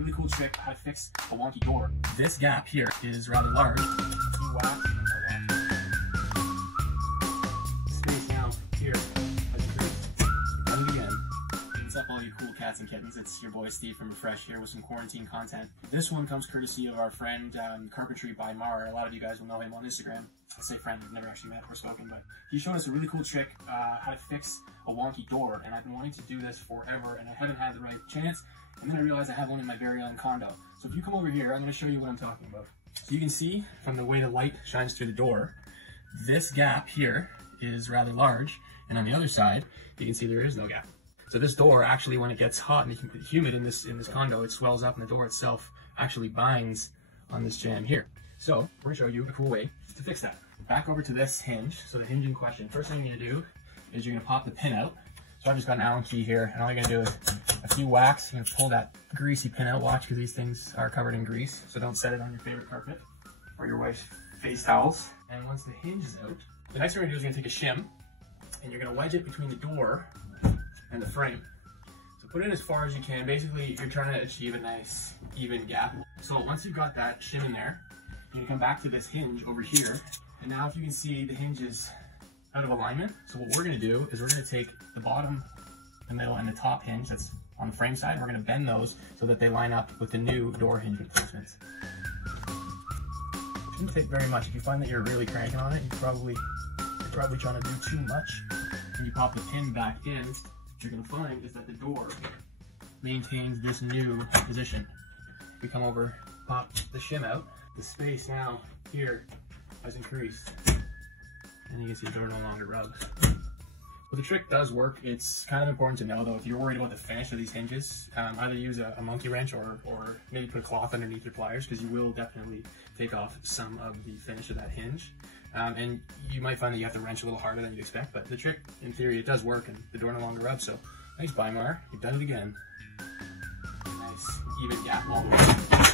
really cool trick how to fix a wonky door. This gap here is rather large. You wax and no wax. Space now here has increased. Done it again. What's up, all you cool cats and kittens? It's your boy Steve from Refresh here with some quarantine content. This one comes courtesy of our friend Carpentry by Mar. A lot of you guys will know him on Instagram. I say friend, we've never actually met or spoken, but he showed us a really cool trick how to fix a wonky door, and I've been wanting to do this forever and I haven't had the right chance, and then I realized I have one in my very own condo. So if you come over here, I'm going to show you what I'm talking about. So you can see from the way the light shines through the door, this gap here is rather large, and on the other side you can see there is no gap. So this door actually, when it gets hot and humid in this condo, it swells up and the door itself actually binds on this jamb here. So we're going to show you a cool way to fix that. Back over to this hinge. So the hinge in question, first thing you're going to do is you're going to pop the pin out. So I've just got an Allen key here, and all you're going to do is a few whacks. You're going to pull that greasy pin out. Watch, because these things are covered in grease, so don't set it on your favorite carpet or your wife's face towels. And once the hinge is out, the next thing we're going to do is you're going to take a shim and you're going to wedge it between the door and the frame. So put it as far as you can. Basically, you're trying to achieve a nice even gap. So once you've got that shim in there, you're going to come back to this hinge over here. And now if you can see, the hinge is out of alignment. So what we're going to do is we're going to take the bottom, the middle, and the top hinge that's on the frame side, and we're going to bend those so that they line up with the new door hinge replacements. It shouldn't take very much. If you find that you're really cranking on it, you're probably trying to do too much. When you pop the pin back in, what you're going to find is that the door maintains this new position. We come over, pop the shim out. The space now here has increased, and you can see the door no longer rubs. But the trick does work. It's kind of important to know, though, if you're worried about the finish of these hinges, either use a monkey wrench or maybe put a cloth underneath your pliers, because you will definitely take off some of the finish of that hinge. And you might find that you have to wrench a little harder than you'd expect, but the trick, in theory, it does work, and the door no longer rubs. So thanks, Mar. You've done it again. Nice even gap all the way.